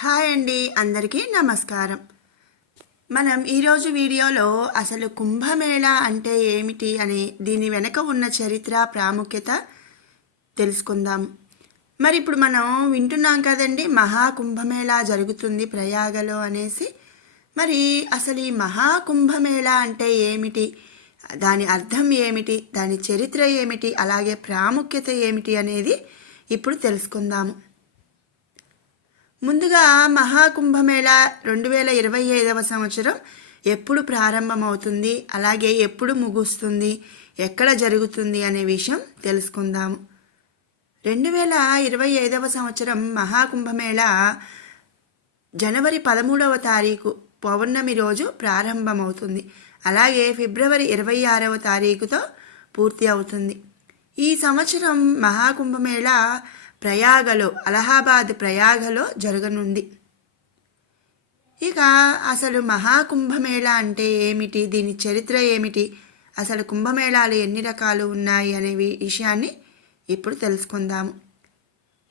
Hi అండి, అందరికీ నమస్కారం. మనం ఈరోజు వీడియోలో అసలు కుంభమేళా అంటే ఏమిటి అని దీని వెనక ఉన్న చరిత్ర ప్రాముఖ్యత తెలుసుకుందాం. మరి ఇప్పుడు మనం వింటున్నాం కదండి, మహాకుంభమేళా జరుగుతుంది ప్రయాగలో అనేసి. మరి అసలు ఈ మహాకుంభమేళా అంటే ఏమిటి, దాని అర్థం ఏమిటి, దాని చరిత్ర ఏమిటి, అలాగే ప్రాముఖ్యత ఏమిటి అనేది ఇప్పుడు తెలుసుకుందాము. ముందుగా మహాకుంభమేళా 2025వ సంవత్సరం ఎప్పుడు ప్రారంభమవుతుంది, అలాగే ఎప్పుడు ముగుస్తుంది, ఎక్కడ జరుగుతుంది అనే విషయం తెలుసుకుందాము. 2025వ సంవత్సరం మహాకుంభమేళా జనవరి 13వ తారీఖు పౌర్ణమి రోజు ప్రారంభమవుతుంది. అలాగే ఫిబ్రవరి 26వ తారీఖుతో పూర్తి అవుతుంది. ఈ సంవత్సరం మహాకుంభమేళా ప్రయాగలో, అలహాబాద్ ప్రయాగలో జరగనుంది. ఇక అసలు మహాకుంభమేళా అంటే ఏమిటి, దీని చరిత్ర ఏమిటి, అసలు కుంభమేళాలు ఎన్ని రకాలు ఉన్నాయి అనే విషయాన్ని ఇప్పుడు తెలుసుకుందాము.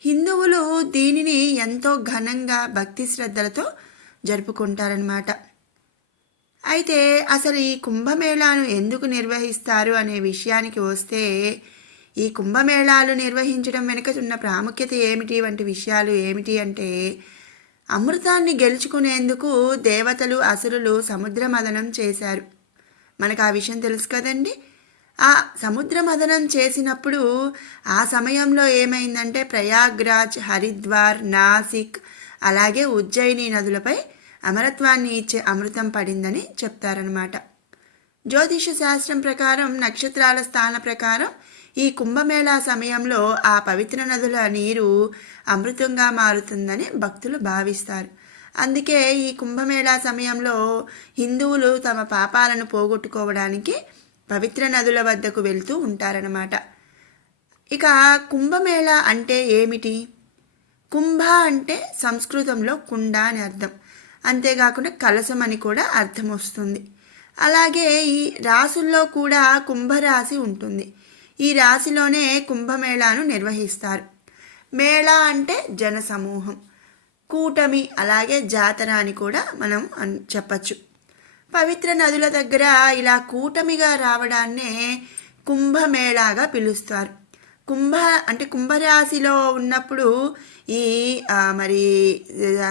హిందువులు దీనిని ఎంతో ఘనంగా భక్తి శ్రద్ధలతో జరుపుకుంటారన్నమాట. అయితే అసలు ఈ కుంభమేళాను ఎందుకు నిర్వహిస్తారు అనే విషయానికి వస్తే, ఈ కుంభమేళాలు నిర్వహించడం వెనుక ఉన్న ప్రాముఖ్యత ఏమిటి వంటి విషయాలు ఏమిటి అంటే, అమృతాన్ని గెలుచుకునేందుకు దేవతలు అసురులు సముద్ర మథనం చేశారు. మనకు ఆ విషయం తెలుసు కదండి. ఆ సముద్ర మథనం చేసినప్పుడు ఆ సమయంలో ఏమైందంటే, ప్రయాగ్రాజ్, హరిద్వార్, నాసిక్ అలాగే ఉజ్జయిని నదులపై అమరత్వాన్ని ఇచ్చే అమృతం పడిందని చెప్తారనమాట. జ్యోతిష శాస్త్రం ప్రకారం, నక్షత్రాల స్థాన ప్రకారం ఈ కుంభమేళా సమయంలో ఆ పవిత్ర నదుల నీరు అమృతంగా మారుతుందని భక్తులు భావిస్తారు. అందుకే ఈ కుంభమేళా సమయంలో హిందువులు తమ పాపాలను పోగొట్టుకోవడానికి పవిత్ర నదుల వద్దకు వెళ్తూ ఉంటారన్నమాట. ఇక కుంభమేళా అంటే ఏమిటి? కుంభ అంటే సంస్కృతంలో కుండ అని అర్థం, అంతేకాకుండా కలశం అని కూడా అర్థం వస్తుంది. అలాగే ఈ రాసుల్లో కూడా కుంభరాశి ఉంటుంది. ఈ రాశిలోనే కుంభమేళాను నిర్వహిస్తారు. మేళా అంటే జనసమూహం, కూటమి అలాగే జాతర అని కూడా మనం చెప్పచ్చు. పవిత్ర నదుల దగ్గర ఇలా కూటమిగా రావడాన్నే కుంభమేళాగా పిలుస్తారు. కుంభరాశిలో ఉన్నప్పుడు ఈ మరి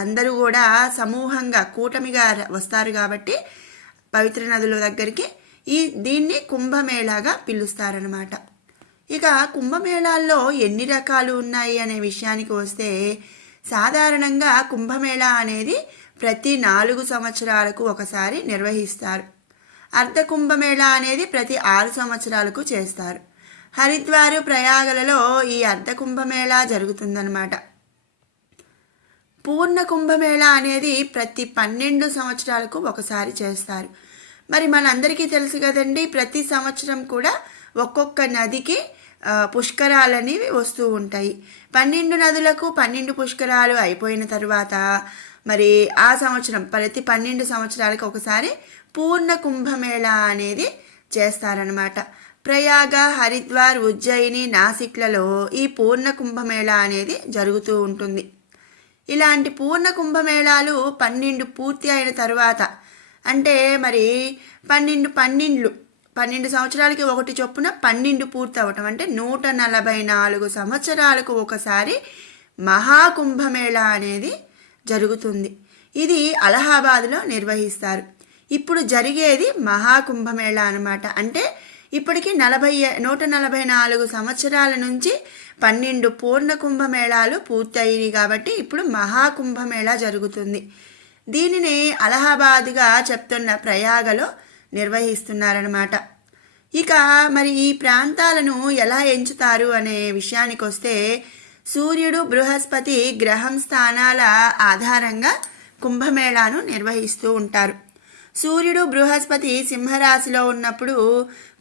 అందరూ కూడా సమూహంగా కూటమిగా వస్తారు కాబట్టి పవిత్ర నదుల దగ్గరికి దీన్ని కుంభమేళాగా పిలుస్తారనమాట. ఇక కుంభమేళాల్లో ఎన్ని రకాలు ఉన్నాయి అనే విషయానికి వస్తే, సాధారణంగా కుంభమేళా అనేది ప్రతి 4 సంవత్సరాలకు ఒకసారి నిర్వహిస్తారు. అర్ధ కుంభమేళా అనేది ప్రతి 6 సంవత్సరాలకు చేస్తారు. హరిద్వారు, ప్రయాగలలో ఈ అర్ధ కుంభమేళా జరుగుతుందన్నమాట. పూర్ణ కుంభమేళా అనేది ప్రతి 12 సంవత్సరాలకు ఒకసారి చేస్తారు. మరి మనందరికీ తెలుసు కదండి, ప్రతి సంవత్సరం కూడా ఒక్కొక్క నదికి పుష్కరాలనేవి వస్తూ ఉంటాయి. 12 నదులకు 12 పుష్కరాలు అయిపోయిన తర్వాత మరి ఆ సంవత్సరం ప్రతి 12 సంవత్సరాలకు ఒకసారి పూర్ణ కుంభమేళా అనేది చేస్తారనమాట. ప్రయాగ, హరిద్వార్, ఉజ్జయిని, నాసిక్లలో ఈ పూర్ణ కుంభమేళా అనేది జరుగుతూ ఉంటుంది. ఇలాంటి పూర్ణ కుంభమేళాలు 12 పూర్తి అయిన తర్వాత, అంటే మరి 12 సంవత్సరాలకి ఒకటి చొప్పున 12 పూర్తి అవ్వటం, అంటే 144 సంవత్సరాలకు ఒకసారి మహాకుంభమేళా అనేది జరుగుతుంది. ఇది అలహాబాద్లో నిర్వహిస్తారు. ఇప్పుడు జరిగేది మహాకుంభమేళా అనమాట. అంటే ఇప్పటికి 144 సంవత్సరాల నుంచి 12 పూర్ణ కుంభమేళాలు పూర్తయ్యాయి కాబట్టి ఇప్పుడు మహాకుంభమేళా జరుగుతుంది. దీనిని అలహాబాద్గా చెప్తున్న ప్రయాగలో నిర్వహిస్తున్నారన్నమాట. ఇక మరి ఈ ప్రాంతాలను ఎలా ఎంచుతారు అనే విషయానికి వస్తే, సూర్యుడు, బృహస్పతి గ్రహం స్థానాల ఆధారంగా కుంభమేళాను నిర్వహిస్తూ ఉంటారు. సూర్యుడు, బృహస్పతి సింహరాశిలో ఉన్నప్పుడు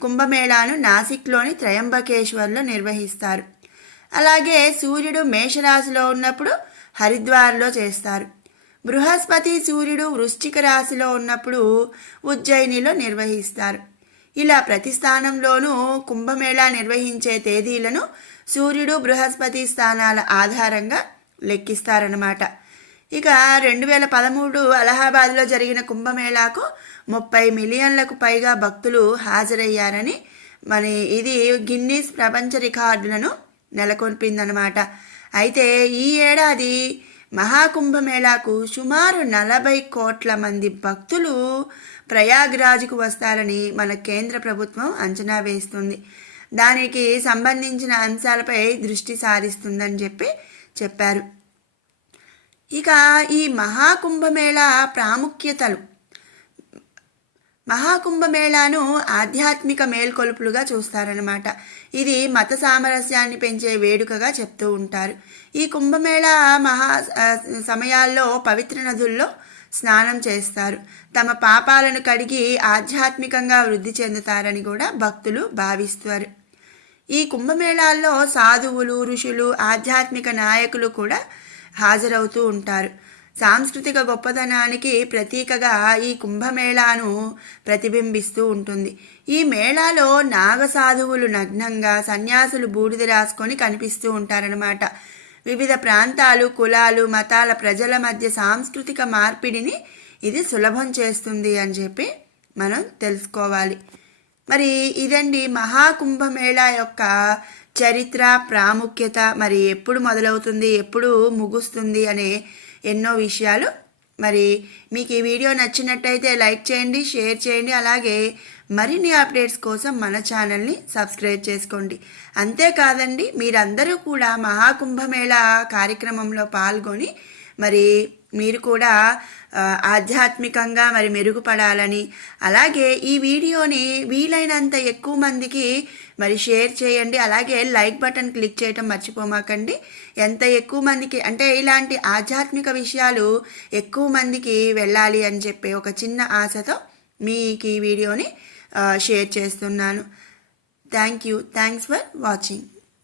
కుంభమేళాను నాసిక్లోని త్రయంబకేశ్వర్లో నిర్వహిస్తారు. అలాగే సూర్యుడు మేషరాశిలో ఉన్నప్పుడు హరిద్వార్లో చేస్తారు. బృహస్పతి, సూర్యుడు వృశ్చిక రాశిలో ఉన్నప్పుడు ఉజ్జయినిలో నిర్వహిస్తారు. ఇలా ప్రతి స్థానంలోనూ కుంభమేళా నిర్వహించే తేదీలను సూర్యుడు, బృహస్పతి స్థానాల ఆధారంగా లెక్కిస్తారన్నమాట. ఇక 2013 అలహాబాద్లో జరిగిన కుంభమేళాకు 30 మిలియన్లకు పైగా భక్తులు హాజరయ్యారని మరి ఇది గిన్నీస్ ప్రపంచ రికార్డులను నెలకొల్పిందనమాట. అయితే ఈ ఏడాది మహాకుంభమేళాకు సుమారు 40 కోట్ల మంది భక్తులు ప్రయాగ్రాజ్కు వస్తారని మన కేంద్ర ప్రభుత్వం అంచనా వేస్తుంది. దానికి సంబంధించిన అంశాలపై దృష్టి సారిస్తుందని చెప్పారు. ఇక ఈ మహాకుంభమేళా ప్రాముఖ్యతలు. మహాకుంభమేళాను ఆధ్యాత్మిక మేల్కొలుపులుగా చూస్తారనమాట. ఇది మత సామరస్యాన్ని పెంచే వేడుకగా చెప్తూ ఉంటారు. ఈ కుంభమేళా సమయాల్లో పవిత్ర నదుల్లో స్నానం చేస్తారు. తమ పాపాలను కడిగి ఆధ్యాత్మికంగా వృద్ధి చెందుతారని కూడా భక్తులు భావిస్తారు. ఈ కుంభమేళాల్లో సాధువులు, ఋషులు, ఆధ్యాత్మిక నాయకులు కూడా హాజరవుతూ ఉంటారు. సాంస్కృతిక గొప్పతనానికి ప్రతీకగా ఈ కుంభమేళాను ప్రతిబింబిస్తూ ఉంటుంది. ఈ మేళాలో నాగసాధువులు నగ్నంగా, సన్యాసులు బూడిద రాసుకొని కనిపిస్తూ ఉంటారనమాట. వివిధ ప్రాంతాలు, కులాలు, మతాల ప్రజల మధ్య సాంస్కృతిక మార్పిడిని ఇది సులభం చేస్తుంది అని చెప్పి మనం తెలుసుకోవాలి. మరి ఇదండి మహాకుంభమేళా యొక్క చరిత్ర, ప్రాముఖ్యత. మరి ఎప్పుడు మొదలవుతుంది, ఎప్పుడు ముగుస్తుంది అనే ఎన్నో విషయాలు. మరి మీకు ఈ వీడియో నచ్చినట్టయితే లైక్ చేయండి, షేర్ చేయండి. అలాగే మరిన్ని అప్డేట్స్ కోసం మన ఛానల్ని సబ్స్క్రైబ్ చేసుకోండి. అంతేకాదండి, మీరందరూ కూడా మహాకుంభమేళా కార్యక్రమంలో పాల్గొని మరి మీరు కూడా ఆధ్యాత్మికంగా మరి మెరుగుపడాలని, అలాగే ఈ వీడియోని వీలైనంత ఎక్కువ మందికి మరి షేర్ చేయండి. అలాగే లైక్ బటన్ క్లిక్ చేయటం మర్చిపోమాకండి. ఎంత ఎక్కువ మందికి అంటే ఇలాంటి ఆధ్యాత్మిక విషయాలు ఎక్కువ మందికి వెళ్ళాలి అని చెప్పి ఒక చిన్న ఆశతో మీకు ఈ వీడియోని షేర్ చేస్తున్నాను. Thanks for watching.